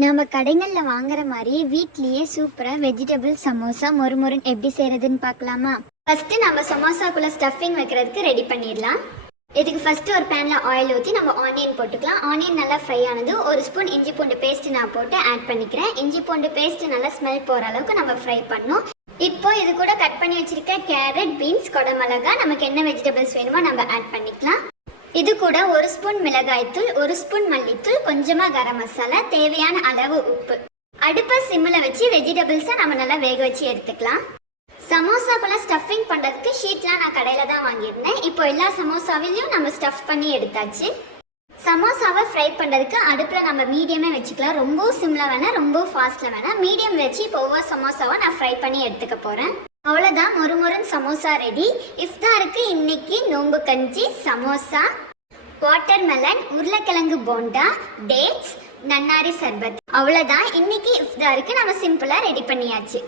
நம்ம கடைகளில் வாங்குற மாதிரி வீட்லேயே சூப்பராக வெஜிடபிள் சமோசா மொறுமொறுன்னு எப்படி செய்கிறதுன்னு பார்க்கலாமா? ஃபஸ்ட்டு நம்ம சமோசாக்குள்ளே ஸ்டஃபிங் வைக்கிறதுக்கு ரெடி பண்ணிடலாம். இதுக்கு ஃபஸ்ட்டு ஒரு பேனில் ஆயில் ஊற்றி நம்ம ஆனியன் போட்டுக்கலாம். ஆனியன் நல்லா ஃப்ரை ஆனது ஒரு ஸ்பூன் இஞ்சி பூண்டு பேஸ்ட்டு நான் போட்டு ஆட் பண்ணிக்கிறேன். இஞ்சி பூண்டு பேஸ்ட்டு நல்லா ஸ்மெல் போகிற அளவுக்கு நம்ம ஃப்ரை பண்ணணும். இப்போ இது கூட கட் பண்ணி வச்சிருக்க கேரட், பீன்ஸ், கொடமிளகா, நமக்கு என்ன வெஜிடபிள்ஸ் வேணுமோ நம்ம ஆட் பண்ணிக்கலாம். இது கூட ஒரு ஸ்பூன் மிளகாய்த்தூள், ஒரு ஸ்பூன் மல்லித்தூள், கொஞ்சமாக கரம் மசாலா, தேவையான அளவு உப்பு. அடுப்பை சிம்மில் வச்சு வெஜிடபிள்ஸை நம்ம நல்லா வேக வச்சு எடுத்துக்கலாம். சமோசாக்குள்ள ஸ்டஃபிங் பண்ணுறதுக்கு ஷீட்லாம் நான் கடையில் தான் வாங்கியிருந்தேன். இப்போ எல்லா சமோசாவிலையும் நம்ம ஸ்டஃப் பண்ணி எடுத்தாச்சு. சமோசாவை ஃப்ரை பண்ணுறதுக்கு அடுப்பில் நம்ம மீடியமே வச்சுக்கலாம். ரொம்ப சிம்மில் வேணாம், ரொம்ப ஃபாஸ்ட்டில் வேணாம், மீடியம் வச்சு இப்போ ஒவ்வொரு சமோசாவை நான் ஃப்ரை பண்ணி எடுத்துக்க போகிறேன். அவ்வளோதான், மொறுமொறுன்னு சமோசா ரெடி. இஃப்தாருக்கு இன்னைக்கு நோம்பு கஞ்சி, சமோசா, வாட்டர்மெலன், உருளைக்கிழங்கு போண்டா, டேட்ஸ், நன்னாரி சர்பத். அவ்வளோதான், இன்னைக்கு இஃப்தாருக்கு நம்ம சிம்பிளாக ரெடி பண்ணியாச்சு.